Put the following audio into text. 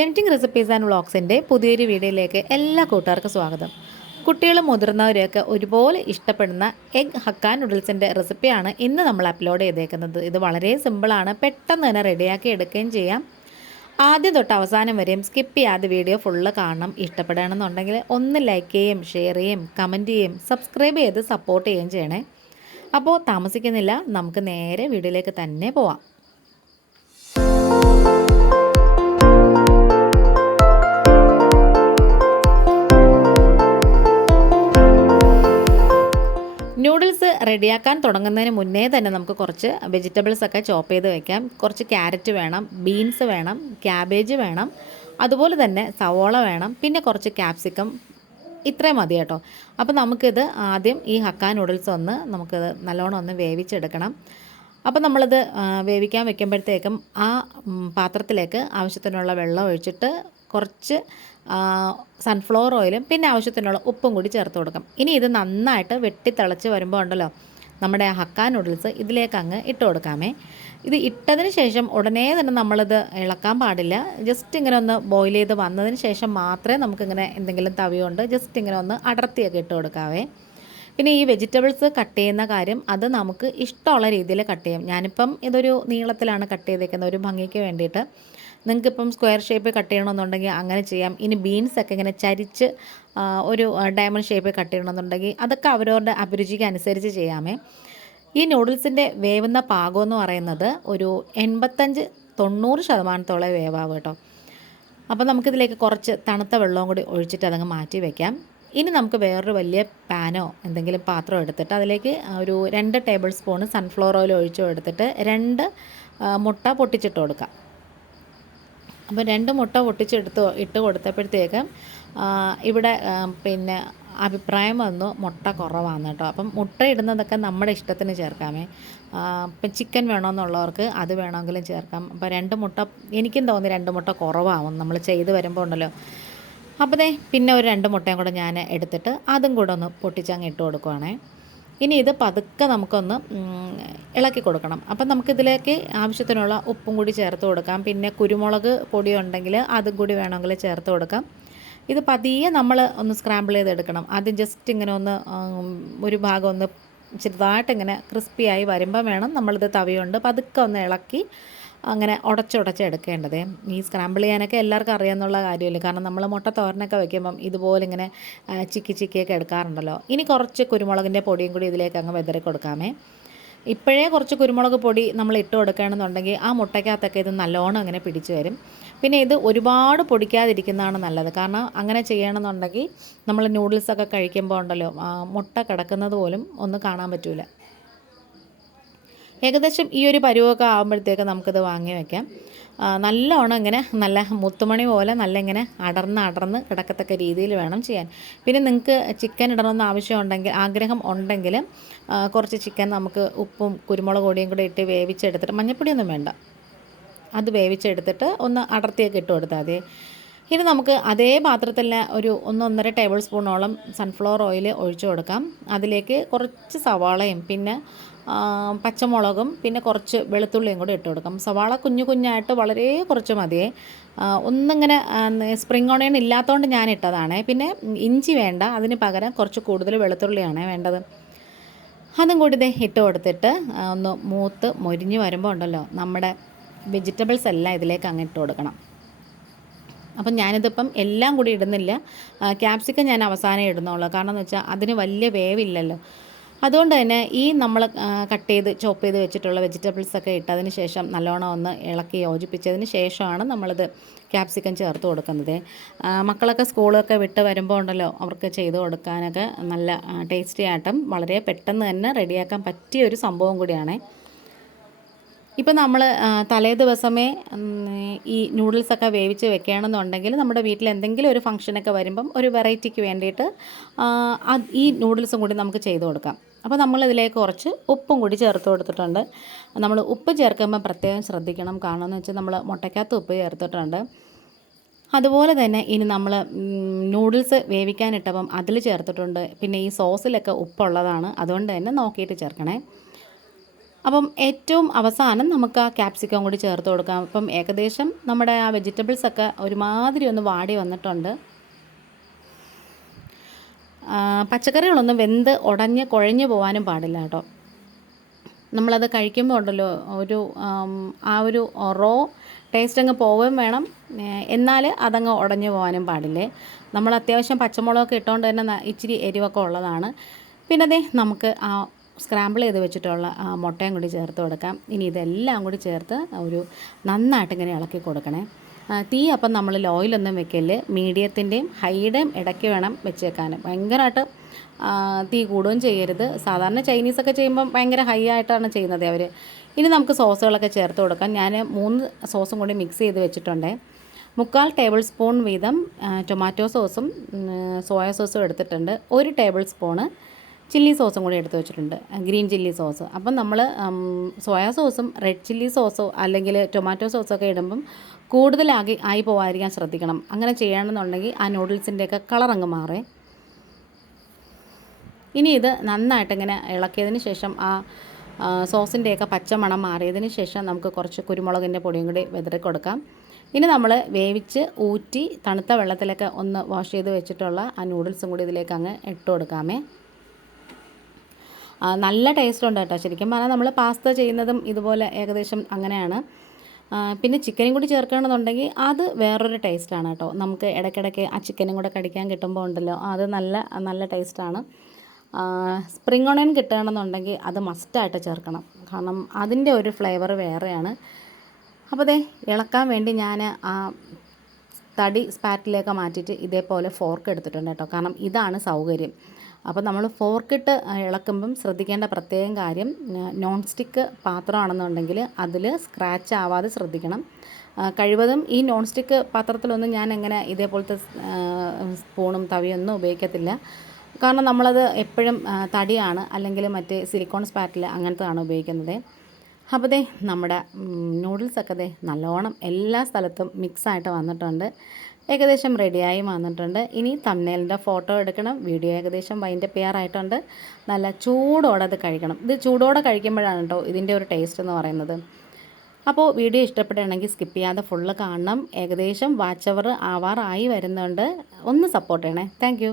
Tempting recipes and വ്ളോഗ്സിൻ്റെ പുതിയൊരു വീഡിയോയിലേക്ക് എല്ലാ കൂട്ടുകാർക്കും സ്വാഗതം. കുട്ടികളും മുതിർന്നവരെയൊക്കെ ഒരുപോലെ ഇഷ്ടപ്പെടുന്ന എഗ് ഹക്ക നൂഡിൽസിൻ്റെ റെസിപ്പിയാണ് ഇന്ന് നമ്മൾ അപ്ലോഡ് ചെയ്തേക്കുന്നത്. ഇത് വളരെ സിമ്പിളാണ്, പെട്ടെന്ന് തന്നെ റെഡിയാക്കി എടുക്കുകയും ചെയ്യാം. ആദ്യം തൊട്ട് അവസാനം വരെയും സ്കിപ്പ് ചെയ്യാതെ വീഡിയോ ഫുള്ള് കാണണം. ഇഷ്ടപ്പെടുകയാണെന്നുണ്ടെങ്കിൽ ഒന്ന് ലൈക്ക് ചെയ്യുകയും ഷെയർ ചെയ്യുകയും കമൻറ്റ് ചെയ്യുകയും സബ്സ്ക്രൈബ് ചെയ്ത് സപ്പോർട്ട് ചെയ്യുകയും ചെയ്യണേ. അപ്പോൾ താമസിക്കുന്നില്ല, നമുക്ക് നേരെ വീഡിയോയിലേക്ക് തന്നെ പോവാം. നൂഡിൽസ് റെഡിയാക്കാൻ തുടങ്ങുന്നതിന് മുന്നേ തന്നെ നമുക്ക് കുറച്ച് വെജിറ്റബിൾസൊക്കെ ചോപ്പ് ചെയ്ത് വയ്ക്കാം. കുറച്ച് ക്യാരറ്റ് വേണം, ബീൻസ് വേണം, ക്യാബേജ് വേണം, അതുപോലെ തന്നെ സവോള വേണം, പിന്നെ കുറച്ച് ക്യാപ്സിക്കം. ഇത്രയും മതി കേട്ടോ. അപ്പോൾ നമുക്കിത് ആദ്യം ഈ ഹക്ക നൂഡിൽസ് നമുക്കിത് നല്ലോണം വേവിച്ചെടുക്കണം. അപ്പോൾ നമ്മളിത് വേവിക്കാൻ വെക്കുമ്പോഴത്തേക്കും ആ പാത്രത്തിലേക്ക് ആവശ്യത്തിനുള്ള വെള്ളം ഒഴിച്ചിട്ട് കുറച്ച് സൺഫ്ലവർ ഓയിലും പിന്നെ ആവശ്യത്തിനുള്ള ഉപ്പും കൂടി ചേർത്ത് കൊടുക്കാം. ഇനി ഇത് നന്നായിട്ട് വെട്ടിത്തിളച്ച് വരുമ്പോൾ ഉണ്ടല്ലോ, നമ്മുടെ ഹക്ക നൂഡിൽസ് ഇതിലേക്ക് അങ്ങ് ഇട്ട് കൊടുക്കാമേ. ഇത് ഇട്ടതിന് ശേഷം ഉടനെ തന്നെ നമ്മളിത് ഇളക്കാൻ പാടില്ല. ജസ്റ്റ് ഇങ്ങനെ ഒന്ന് ബോയിൽ ചെയ്ത് വന്നതിന് ശേഷം മാത്രമേ നമുക്കിങ്ങനെ എന്തെങ്കിലും തവി കൊണ്ട് ജസ്റ്റ് ഇങ്ങനെ ഒന്ന് അടർത്തിയൊക്കെ ഇട്ട് കൊടുക്കാവേ. പിന്നെ ഈ വെജിറ്റബിൾസ് കട്ട് ചെയ്യുന്ന കാര്യം അത് നമുക്ക് ഇഷ്ടമുള്ള രീതിയിൽ കട്ട് ചെയ്യാം. ഞാനിപ്പം ഇതൊരു നീളത്തിലാണ് കട്ട് ചെയ്തേക്കുന്നത്, ഒരു ഭംഗിക്ക് വേണ്ടിയിട്ട്. നിങ്ങൾക്കിപ്പം സ്ക്വയർ ഷേപ്പ് കട്ട് ചെയ്യണമെന്നുണ്ടെങ്കിൽ അങ്ങനെ ചെയ്യാം. ഇനി ബീൻസൊക്കെ ഇങ്ങനെ ചരിച്ച് ഒരു ഡയമണ്ട് ഷേപ്പ് കട്ട് ചെയ്യണമെന്നുണ്ടെങ്കിൽ അതൊക്കെ അവരവരുടെ അഭിരുചിക്ക് അനുസരിച്ച് ചെയ്യാമേ. ഈ നൂഡിൽസിൻ്റെ വേവുന്ന പാകമെന്ന് പറയുന്നത് ഒരു 85-90% വേവാവും കേട്ടോ. അപ്പോൾ നമുക്കിതിലേക്ക് കുറച്ച് തണുത്ത വെള്ളവും കൂടി ഒഴിച്ചിട്ട് അതങ്ങ് മാറ്റി വയ്ക്കാം. ഇനി നമുക്ക് വേറൊരു വലിയ പാനോ എന്തെങ്കിലും പാത്രം എടുത്തിട്ട് അതിലേക്ക് ഒരു 2 ടേബിൾ സ്പൂൺ സൺഫ്ലവർ ഓയിൽ ഒഴിച്ചു എടുത്തിട്ട് 2 മുട്ട പൊട്ടിച്ചിട്ട് കൊടുക്കാം. അപ്പോൾ 2 മുട്ട ഇട്ട് കൊടുത്തപ്പോഴത്തേക്കും ഇവിടെ പിന്നെ അഭിപ്രായം വന്നു മുട്ട കുറവാണ് കേട്ടോ. അപ്പം മുട്ട ഇടുന്നതൊക്കെ നമ്മുടെ ഇഷ്ടത്തിന് ചേർക്കാമേ. ഇപ്പം ചിക്കൻ വേണമെന്നുള്ളവർക്ക് അത് വേണമെങ്കിലും ചേർക്കാം. അപ്പോൾ 2 മുട്ട എനിക്കും തോന്നി 2 മുട്ട കുറവാകും നമ്മൾ ചെയ്ത് വരുമ്പോൾ ഉണ്ടല്ലോ. അപ്പോൾ പിന്നെ ഒരു 2 മുട്ടയും കൂടെ ഞാൻ എടുത്തിട്ട് അതും കൂടെ ഒന്ന് പൊട്ടിച്ചങ്ങ് ഇട്ട് കൊടുക്കുവാണേ. ഇനി ഇത് പതുക്കെ നമുക്കൊന്ന് ഇളക്കി കൊടുക്കണം. അപ്പം നമുക്കിതിലേക്ക് ആവശ്യത്തിനുള്ള ഉപ്പും കൂടി ചേർത്ത് കൊടുക്കാം. പിന്നെ കുരുമുളക് പൊടി ഉണ്ടെങ്കിൽ അതും കൂടി വേണമെങ്കിൽ ചേർത്ത് കൊടുക്കാം. ഇത് പതിയെ നമ്മൾ ഒന്ന് സ്ക്രാമ്പിൾ ചെയ്തെടുക്കണം. ആദ്യം ജസ്റ്റ് ഇങ്ങനെ ഒരു ഭാഗം ചെറുതായിട്ട് ഇങ്ങനെ ക്രിസ്പിയായി വരുമ്പോൾ വേണം നമ്മളിത് തവി കൊണ്ട് പതുക്കെ ഒന്ന് ഇളക്കി അങ്ങനെ ഉടച്ചെടുക്കേണ്ടത്. ഈ സ്ക്രാമ്പിൾ ചെയ്യാനൊക്കെ എല്ലാവർക്കും അറിയാമെന്നുള്ള കാര്യമില്ല. കാരണം നമ്മൾ മുട്ട തോരനൊക്കെ വയ്ക്കുമ്പം ഇതുപോലെ ഇങ്ങനെ ചിക്കിയൊക്കെ എടുക്കാറുണ്ടല്ലോ. ഇനി കുറച്ച് കുരുമുളകിൻ്റെ പൊടിയും കൂടി ഇതിലേക്ക് അങ്ങ് വിതറി കൊടുക്കാമേ. ഇപ്പോഴേ കുറച്ച് കുരുമുളക് പൊടി നമ്മൾ ഇട്ട് കൊടുക്കുകയാണെന്നുണ്ടെങ്കിൽ ആ മുട്ടയ്ക്കകത്തൊക്കെ ഇത് നല്ലോണം അങ്ങനെ പിടിച്ചു വരും. പിന്നെ ഇത് ഒരുപാട് പൊടിക്കാതിരിക്കുന്നതാണ് നല്ലത്. കാരണം അങ്ങനെ ചെയ്യണമെന്നുണ്ടെങ്കിൽ നമ്മൾ നൂഡിൽസൊക്കെ കഴിക്കുമ്പോൾ ഉണ്ടല്ലോ മുട്ട കിടക്കുന്നത് പോലും ഒന്ന് കാണാൻ പറ്റില്ല. ഏകദേശം ഈ ഒരു പരുവമൊക്കെ ആകുമ്പോഴത്തേക്ക് നമുക്കിത് വാങ്ങി വയ്ക്കാം. നല്ലോണം ഇങ്ങനെ നല്ല മുത്തുമണി പോലെ നല്ല ഇങ്ങനെ അടർന്ന് കിടക്കത്തക്ക രീതിയിൽ വേണം ചെയ്യാൻ. പിന്നെ നിങ്ങൾക്ക് ചിക്കൻ ഇടണമെന്ന് ആഗ്രഹം ഉണ്ടെങ്കിൽ കുറച്ച് ചിക്കൻ നമുക്ക് ഉപ്പും കുരുമുളക് പൊടിയും കൂടെ ഇട്ട് വേവിച്ചെടുത്തിട്ട്, മഞ്ഞൾപ്പൊടിയൊന്നും വേണ്ട, അത് വേവിച്ചെടുത്തിട്ട് ഒന്ന് അടർത്തിയൊക്കെ ഇട്ട് കൊടുത്താൽ മതി. ഇനി നമുക്ക് അതേ പാത്രത്തിൽ ഒരു 1-1.5 ടേബിൾ സ്പൂണോളം സൺഫ്ലവർ ഓയിൽ ഒഴിച്ചു കൊടുക്കാം. അതിലേക്ക് കുറച്ച് സവാളയും പിന്നെ പച്ചമുളകും പിന്നെ കുറച്ച് വെളുത്തുള്ളിയും കൂടി ഇട്ട് കൊടുക്കാം. സവാള കുഞ്ഞായിട്ട് വളരെ കുറച്ച് മതിയേ. ഒന്നിങ്ങനെ സ്പ്രിംഗ് ഓണിയൻ ഇല്ലാത്തതുകൊണ്ട് ഞാൻ ഇട്ടതാണ്. പിന്നെ ഇഞ്ചി വേണ്ട, അതിന് പകരം കുറച്ച് കൂടുതൽ വെളുത്തുള്ളിയാണ് വേണ്ടത്. അതും കൂടി ഇട്ട് കൊടുത്തിട്ട് ഒന്ന് മൊരിഞ്ഞ് വരുമ്പോൾ ഉണ്ടല്ലോ നമ്മുടെ വെജിറ്റബിൾസ് എല്ലാം ഇതിലേക്ക് അങ്ങ് ഇട്ട് കൊടുക്കണം. അപ്പം ഞാനിതിപ്പം എല്ലാം കൂടി ഇടുന്നില്ല. ക്യാപ്സിക്കം ഞാൻ അവസാനം ഇടുന്നുള്ളൂ. കാരണം എന്ന് വെച്ചാൽ അതിന് വലിയ വേവില്ലല്ലോ. അതുകൊണ്ട് തന്നെ ഈ നമ്മൾ ചോപ്പ് ചെയ്ത് വെച്ചിട്ടുള്ള വെജിറ്റബിൾസൊക്കെ ഇട്ടതിന് ശേഷം നല്ലോണം ഒന്ന് ഇളക്കി യോജിപ്പിച്ചതിന് ശേഷമാണ് നമ്മളിത് ക്യാപ്സിക്കം ചേർത്ത് കൊടുക്കുന്നത്. മക്കളൊക്കെ സ്കൂളൊക്കെ വിട്ട് വരുമ്പോൾ ഉണ്ടല്ലോ അവർക്ക് ചെയ്ത് കൊടുക്കാനൊക്കെ നല്ല ടേസ്റ്റി ആയിട്ടും വളരെ പെട്ടെന്ന് തന്നെ റെഡിയാക്കാൻ പറ്റിയ ഒരു സംഭവം കൂടിയാണ്. ഇപ്പം നമ്മൾ തലേ ദിവസമേ ഈ നൂഡിൽസൊക്കെ വേവിച്ച് വെക്കുകയാണെന്നുണ്ടെങ്കിൽ നമ്മുടെ വീട്ടിൽ എന്തെങ്കിലും ഒരു ഫംഗ്ഷനൊക്കെ വരുമ്പം ഒരു വെറൈറ്റിക്ക് വേണ്ടിയിട്ട് ഈ നൂഡിൽസും കൂടി നമുക്ക് ചെയ്ത് കൊടുക്കാം. അപ്പോൾ നമ്മളിതിലേക്ക് കുറച്ച് ഉപ്പും കൂടി ചേർത്ത് കൊടുത്തിട്ടുണ്ട്. നമ്മൾ ഉപ്പ് ചേർക്കുമ്പോൾ പ്രത്യേകം ശ്രദ്ധിക്കണം. കാരണം എന്ന് വെച്ചാൽ നമ്മൾ മുട്ടയ്ക്കകത്ത് ഉപ്പ് ചേർത്തിട്ടുണ്ട്. അതുപോലെ തന്നെ ഇനി നമ്മൾ നൂഡിൽസ് വേവിക്കാനിട്ടപ്പം അതിൽ ചേർത്തിട്ടുണ്ട്. പിന്നെ ഈ സോസിലൊക്കെ ഉപ്പുള്ളതാണ്, അതുകൊണ്ട് തന്നെ നോക്കിയിട്ട് ചേർക്കണേ. അപ്പം ഏറ്റവും അവസാനം നമുക്ക് ആ ക്യാപ്സിക്കം കൂടി ചേർത്ത് കൊടുക്കാം. അപ്പം ഏകദേശം നമ്മുടെ ആ വെജിറ്റബിൾസൊക്കെ ഒരുമാതിരി ഒന്ന് വാടി വന്നിട്ടുണ്ട്. പച്ചക്കറികളൊന്നും വെന്ത് ഉടഞ്ഞ് കുഴഞ്ഞു പോകാനും പാടില്ല കേട്ടോ. നമ്മളത് കഴിക്കുമ്പോൾ ഉണ്ടല്ലോ ഒരു ആ ഒരു റോ ടേസ്റ്റ് അങ്ങ് പോവുകയും വേണം, എന്നാൽ അതങ്ങ് ഉടഞ്ഞു പോകാനും പാടില്ലേ. നമ്മൾ അത്യാവശ്യം പച്ചമുളകൊക്കെ ഇട്ടുകൊണ്ട് തന്നെ ഇച്ചിരി എരിവൊക്കെ ഉള്ളതാണ്. പിന്നെ അതേ നമുക്ക് ആ സ്ക്രാമ്പിൾ ചെയ്ത് വെച്ചിട്ടുള്ള മുട്ടയും കൂടി ചേർത്ത് കൊടുക്കാം. ഇനി ഇതെല്ലാം കൂടി ചേർത്ത് ഒരു നന്നായിട്ട് ഇങ്ങനെ ഇളക്കി കൊടുക്കണേ. തീ അപ്പം നമ്മൾ ലോയിലൊന്നും വെക്കല്, മീഡിയത്തിൻ്റെയും ഹൈയുടെയും ഇടയ്ക്ക് വേണം വെച്ചേക്കാൻ. ഭയങ്കരമായിട്ട് തീ കൂടുകയും ചെയ്യരുത്. സാധാരണ ചൈനീസൊക്കെ ചെയ്യുമ്പം ഭയങ്കര ഹൈ ആയിട്ടാണ് ചെയ്യുന്നത് അവർ. ഇനി നമുക്ക് സോസുകളൊക്കെ ചേർത്ത് കൊടുക്കാം. ഞാൻ 3 സോസും കൂടി മിക്സ് ചെയ്ത് വെച്ചിട്ടുണ്ട്. 3/4 ടേബിൾ സ്പൂൺ വീതം ടൊമാറ്റോ സോസും സോയ സോസും എടുത്തിട്ടുണ്ട്. 1 ടേബിൾ സ്പൂണ് ചില്ലി സോസും കൂടി എടുത്ത് വെച്ചിട്ടുണ്ട്, ഗ്രീൻ ചില്ലി സോസ്. അപ്പം നമ്മൾ സോയ സോസും റെഡ് ചില്ലി സോസോ അല്ലെങ്കിൽ ടൊമാറ്റോ സോസൊക്കെ ഇടുമ്പം കൂടുതലായി പോകാതിരിക്കാൻ ശ്രദ്ധിക്കണം. അങ്ങനെ ചെയ്യണമെന്നുണ്ടെങ്കിൽ ആ നൂഡിൽസിൻ്റെയൊക്കെ കളറങ്ങ് മാറേ. ഇനി ഇത് നന്നായിട്ടിങ്ങനെ ഇളക്കിയതിന് ശേഷം ആ സോസിൻ്റെയൊക്കെ പച്ചമണം മാറിയതിന് ശേഷം നമുക്ക് കുറച്ച് കുരുമുളകിൻ്റെ പൊടിയും കൂടി വിതറി കൊടുക്കാം. ഇനി നമ്മൾ വേവിച്ച് ഊറ്റി തണുത്ത വെള്ളത്തിലൊക്കെ ഒന്ന് വാഷ് ചെയ്ത് വെച്ചിട്ടുള്ള ആ നൂഡിൽസും കൂടി ഇതിലേക്ക് അങ്ങ് ഇട്ട് കൊടുക്കാമേ. നല്ല ടേസ്റ്റ് ഉണ്ട് കേട്ടോ. ശരിക്കും പറഞ്ഞാൽ നമ്മൾ പാസ്ത ചെയ്യുന്നതും ഇതുപോലെ ഏകദേശം അങ്ങനെയാണ്. പിന്നെ ചിക്കനും കൂടി ചേർക്കണമെന്നുണ്ടെങ്കിൽ അത് വേറൊരു ടേസ്റ്റാണ് കേട്ടോ. നമുക്ക് ഇടയ്ക്കിടയ്ക്ക് ആ ചിക്കനും കൂടെ കടിക്കാൻ കിട്ടുമ്പോൾ ഉണ്ടല്ലോ, അത് നല്ല ടേസ്റ്റാണ്. സ്പ്രിംഗ് ഓണിയൻ കിട്ടുകയാണെന്നുണ്ടെങ്കിൽ അത് മസ്റ്റായിട്ട് ചേർക്കണം, കാരണം അതിൻ്റെ ഒരു ഫ്ലേവർ വേറെയാണ്. അപ്പോൾ ദേ ഇളക്കാൻ വേണ്ടി ഞാൻ ആ തടി സ്പാറ്റിലേക്ക് മാറ്റിയിട്ട് ഇതേപോലെ ഫോർക്ക് എടുത്തിട്ടുണ്ട് കേട്ടോ, കാരണം ഇതാണ് സൗകര്യം. അപ്പോൾ നമ്മൾ ഫോർക്കിട്ട് ഇളക്കുമ്പം ശ്രദ്ധിക്കേണ്ട പ്രത്യേകം കാര്യം, നോൺ സ്റ്റിക്ക് പാത്രമാണെന്നുണ്ടെങ്കിൽ അതിൽ സ്ക്രാച്ച് ആവാതെ ശ്രദ്ധിക്കണം. കഴിവതും ഈ നോൺ സ്റ്റിക്ക് പാത്രത്തിലൊന്നും ഞാൻ എങ്ങനെ ഇതേപോലത്തെ സ്പൂണും തവിയൊന്നും ഉപയോഗിക്കത്തില്ല. കാരണം നമ്മളത് എപ്പോഴും തടിയാണ് അല്ലെങ്കിൽ മറ്റേ സിലിക്കോൺ സ്പാറ്റിൽ അങ്ങനത്തതാണ് ഉപയോഗിക്കുന്നത്. അപ്പോൾ ദേ നമ്മുടെ നൂഡിൽസൊക്കെ ദേ നല്ലോണം എല്ലാ സ്ഥലത്തും മിക്സായിട്ട് വന്നിട്ടുണ്ട്. ഏകദേശം റെഡിയായി വന്നിട്ടുണ്ട്. ഇനി തംബ്നെയിലിൻ്റെ ഫോട്ടോ എടുക്കണം. വീഡിയോ ഏകദേശം വൈൻഡപ്പ് ചെയ്യാറായിട്ടുണ്ട്. നല്ല ചൂടോടെ അത് കഴിക്കണം. ഇത് ചൂടോടെ കഴിക്കുമ്പോഴാണ് കേട്ടോ ഇതിൻ്റെ ഒരു ടേസ്റ്റ് എന്ന് പറയുന്നത്. അപ്പോൾ വീഡിയോ ഇഷ്ടപ്പെടുകയാണെങ്കിൽ സ്കിപ്പ് ചെയ്യാതെ ഫുള്ള് കാണണം. ഏകദേശം വാച്ച് അവർ ആവാറായി വരുന്നുണ്ട്. ഒന്ന് സപ്പോർട്ട് ചെയ്യണേ. താങ്ക്